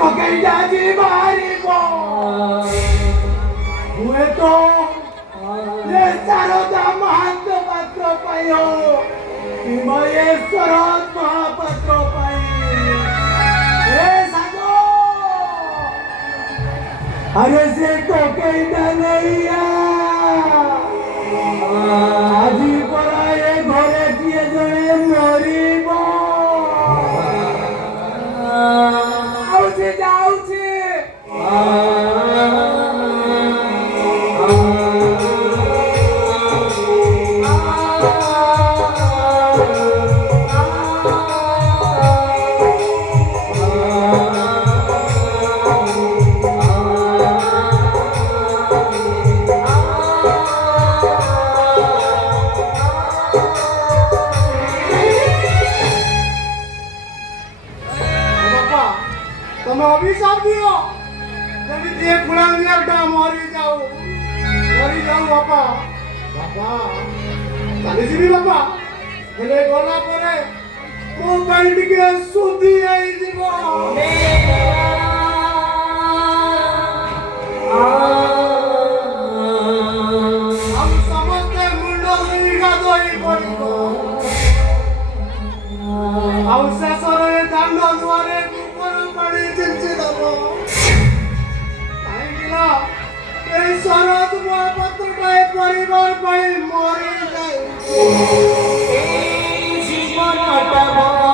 तो केइटा जी मारिबो हुए तो ये चारोटा महंत पात्र पायो हिमयेश्वर महापात्र पाई ए सागो अरे से तो केइटा नैया আজি পরা এ ঘরে দিয়ে জনে মরিব আউছে যাউছে તમે અભિશાપ દિયો જેମିତି એ કુળાંગિયાଟା મરી જાઉં બાપા ଚାଲିଯିବି ବାପା ହେଲେ ଗଲା ପରେ ମୋ ପାଇଁ ଟିକେ ଶୁଦ୍ଧି ହେଇଯିବ ଆଉ ସମସ୍ତେ ମୁଣ୍ଡ ଧୋଇ ଗାଧୋଇ ପଡ଼ିବ ଆଉ ଶେଷରେ ଦାଣ୍ଡ ଦୁଆରେ ପାଣି ଚିଞ୍ଚି ଦବ କାହିଁକିନା এই শরৎ মহাপাত্রটা পরিবার পাই মরে যায় এই জীবনটা বড়